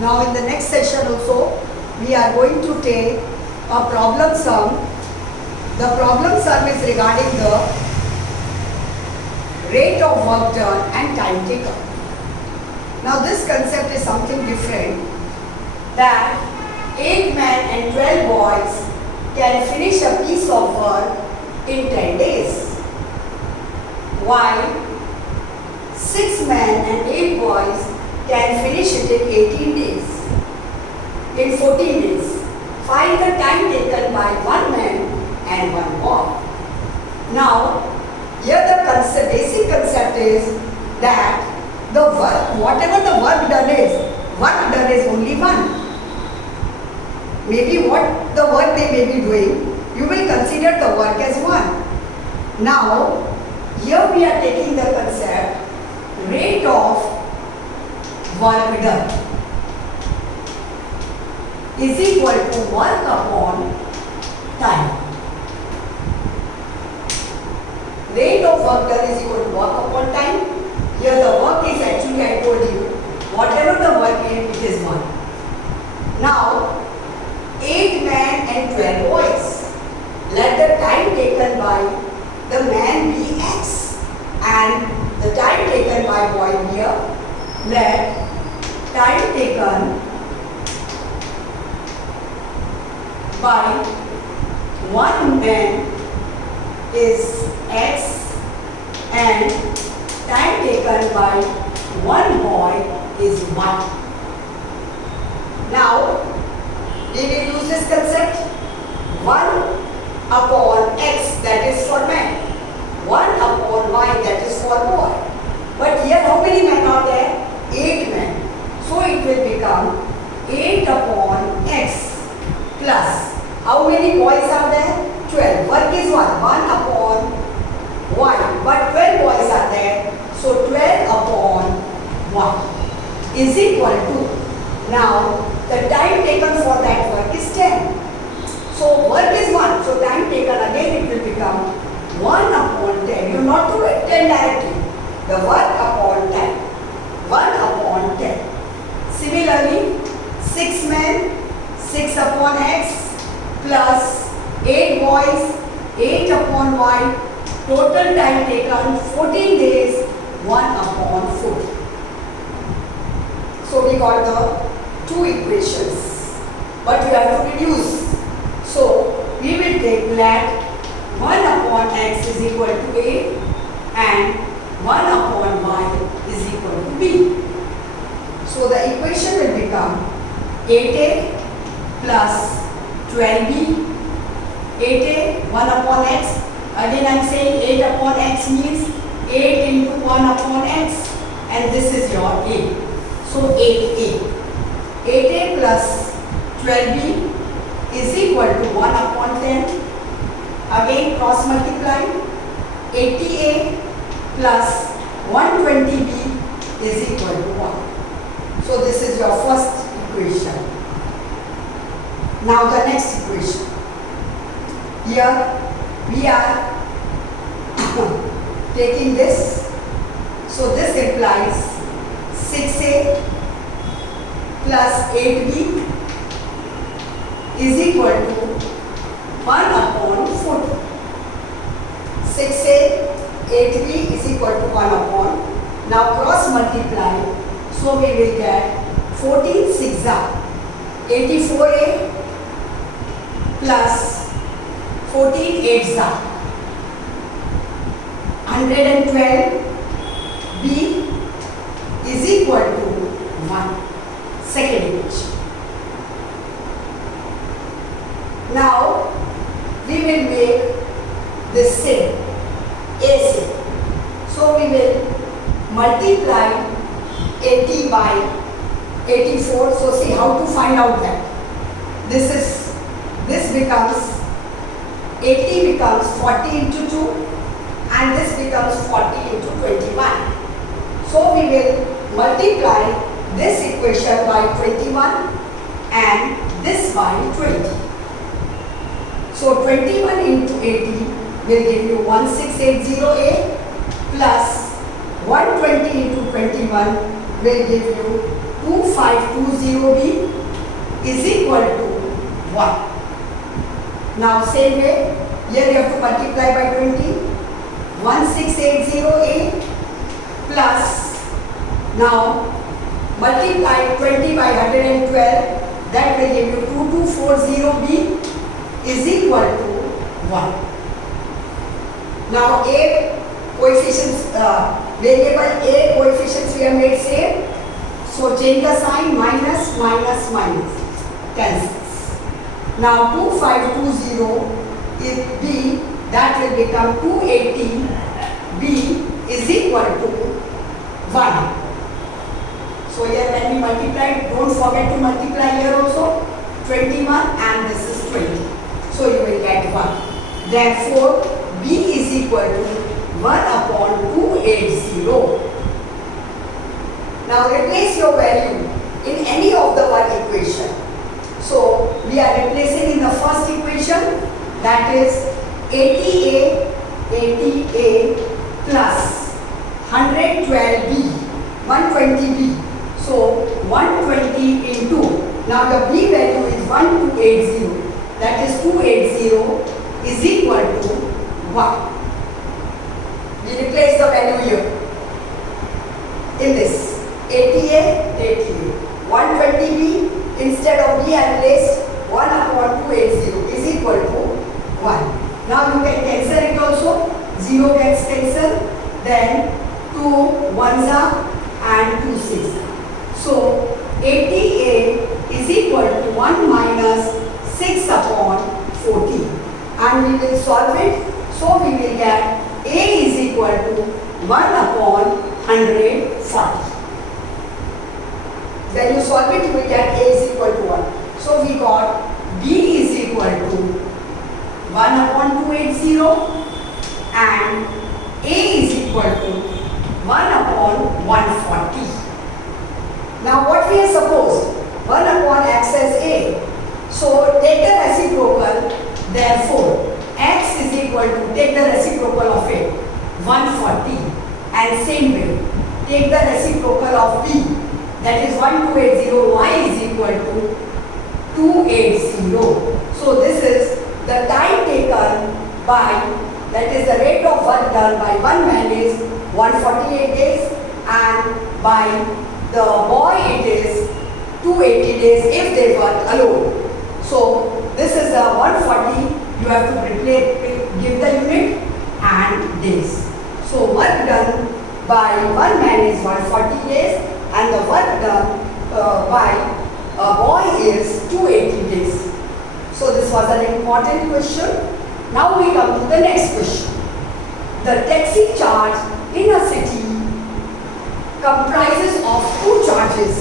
Now in the next session also, we are going to take a problem sum. The problem sum is regarding the rate of work done and time taken. Now this concept is something different, that 8 men and 12 boys can finish a piece of work in 10 days, while 6 men and 8 boys can finish it in 18 days, in 14 days. Find the time taken by 1 man and 1 boy. Now, here the basic concept is that the work, whatever the work done is only one. Maybe what the work they may be doing, you will consider the work as one. Now, here we are taking the concept rate of work done is equal to work upon time. Rate of work done is equal to work upon time. Here the work is actually, I told you, whatever the work is, it is one. Now, 8 men and 12 boys. Let the time taken by the man be X and the time taken by boy here. Let time taken by 1 man is X and time taken by 1 boy is 1. Now, we will use this concept 1 upon X, that is for man, 1 upon Y, that is for boy. But here how many men are there? 8 men. So it will become 8 upon X plus, how many boys are there? 12. Work is 1 upon Y, but 12 boys are there. So 12 upon 1 is equal to, now the time taken for that work is 10. So work is 1, so time taken again it will become 1 upon 10. You not to write 10 directly. The work upon 10. 1 upon 10. Similarly, 6 men, 6 upon X plus 8 boys, 8 upon Y. Total time taken 14 days, 1 upon 40. So we got the 2 equations, but we have to reduce. So we will take let 1 upon X is equal to A and 1 upon Y is equal to B. So the equation will become 8A plus 12B. 8A, 1 upon X. Again I am saying 8 upon X means 8 into 1 upon X, and this is your A. So 8A. 8A plus 12B is equal to 1 upon 10. Again cross multiply. 80A plus 120B is equal to 1. So this is your first equation. Now the next equation. Here we are taking this. So this implies 6A plus 8B is equal to 1 upon 40. 6A, 8B is equal to 1 upon. Now cross multiply. So we will get 14 6 are 84A plus 14 8s are 112. B is equal to 1. Second equation. Now we will make this same AC. So we will multiply 80 by 84. So see how to find out that. This becomes 80 becomes 40 into 2 and this becomes 40 into 21. So we will multiply this equation by 21 and this by 20. So 21 into 80 will give you 1680A plus 120 into 21 will give you 2520B is equal to 1. Now same way, here you have to multiply by 20. 16808 plus, now multiply 20 by 112, that will give you 2240B is equal to 1. Now A coefficients, variable A coefficients we have made same. So change the sign, minus, minus, minus, cancels. Now 2520 is B, that will become 280B is equal to 1. So here when we multiply, don't forget to multiply here also, 21 and this is 20. So you will get 1. Therefore, B is equal to 1 upon 280. Now replace your value in any of the one equation. So we are replacing in the first equation, that is 80A plus 112B, 120B. So 120 into, now the B value is 1280, that is 280 is equal to 1. We replace the value here in this 80A, 120B, instead of B I placed 1 upon 280 is equal to 1. Now you can cancel it also, 0 gets cancelled, then 2 ones are and 2 6. So 80A is equal to 1 minus 6 upon 14. And we will solve it. So we will get A is equal to 1 upon 140. When you solve it, you will get A is equal to 1. So we got B is equal to 1 upon 280 and A is equal to 1 upon 140. Now what we have supposed? 1 upon x as A. So take the reciprocal, therefore x is equal to, take the reciprocal of it, 140. And same way, take the reciprocal of B, that is 1280, y is equal to 280. So this is the time taken by, that is the rate of work done by one man is 148 days and by the boy it is 280 days if they work alone. So this is the 140, you have to replace, give the unit and days. So work done by one man is 140 days and the work done by a boy is 280 days. So this was an important question. Now we come to the next question. The taxi charge in a city comprises of two charges.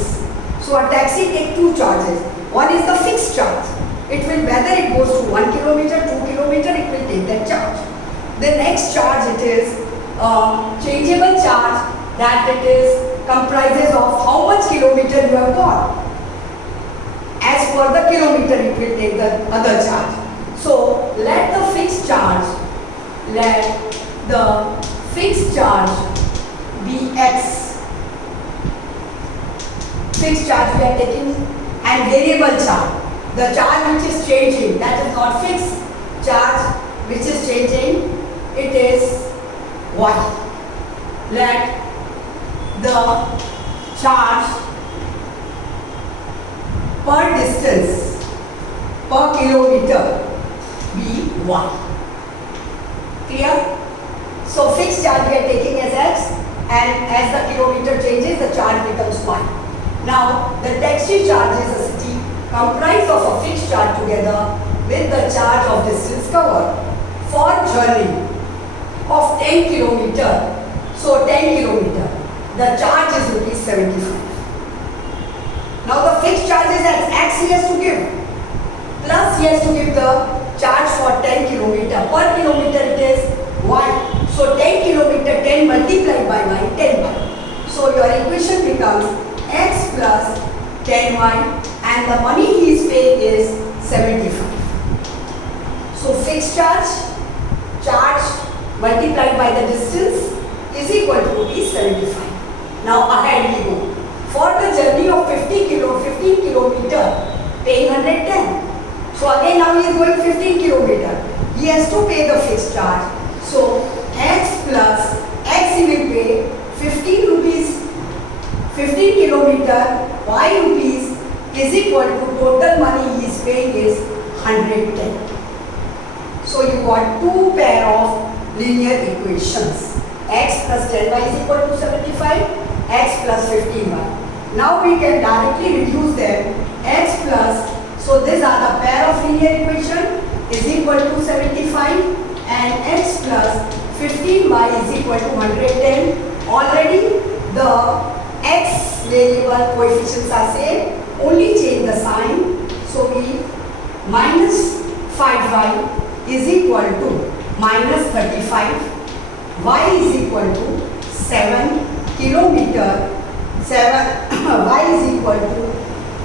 So a taxi takes two charges. One is the fixed charge. It will, whether it goes to 1 kilometer, 2 kilometer, it will take that charge. The next charge, it is changeable charge, that it is comprises of how much kilometer you have gone. As per the kilometer, it will take the other charge. So let the fixed charge be x. Fixed charge we are taking, and variable charge, the charge which is changing, that is not fixed. Charge which is changing, it is y. Let the charge per distance, per kilometer be y. Clear? So fixed charge we are taking as x, and as the kilometer changes, the charge becomes y. Now the taxi charge is a city comprised of a fixed charge together with the charge of distance covered for journey of 10 kilometer. So 10 kilometer, the charge is rupees 75. Now the fixed charge is x he has to give, plus he has to give the charge for 10 kilometer. Per kilometer it is y. So 10 kilometer, 10 multiplied by y, 10 y. So your equation becomes x plus 10y, and the money he is paying is 75. So fixed charge multiplied by the distance is equal to rupees 75. Now ahead we go. For the journey of 15 kilometer, paying 110. So again now he is going 15 kilometer. He has to pay the fixed charge. So x plus x he will pay 15 rupees, 15 kilometer, y rupees is equal to total money he is paying is 110. So you got two pair of linear equations. X plus 10y is equal to 75, x plus 15y. Now we can directly reduce them. X plus, so these are the pair of linear equation is equal to 75 and x plus 15y is equal to 110. Already the x variable coefficients are same, only change the sign. So we minus 5y is equal to minus 35. Y is equal to 7 kilometer. 7 y is equal to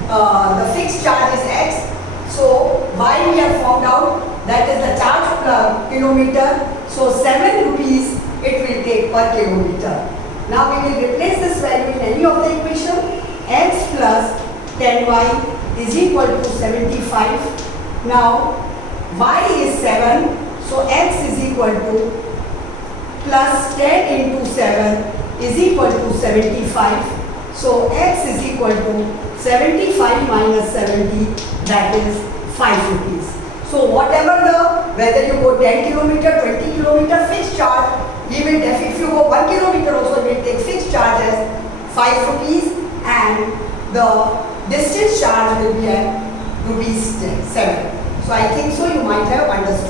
the fixed charge is x. So y we have found out, that is the charge per kilometer. So 7 rupees it will take per kilometer. Now we will replace this value in any of the equation. X plus 10y is equal to 75. Now y is 7. So x is equal to plus 10 into 7 is equal to 75. So x is equal to 75 minus 70, that is 5 rupees. So whatever the, whether you go 10 kilometer, 20 kilometer fixed charge, he will if you go 1 kilometer also he will take fixed charge as 5 rupees and the distance charge will be at rupees 7. So I think so you might have understood.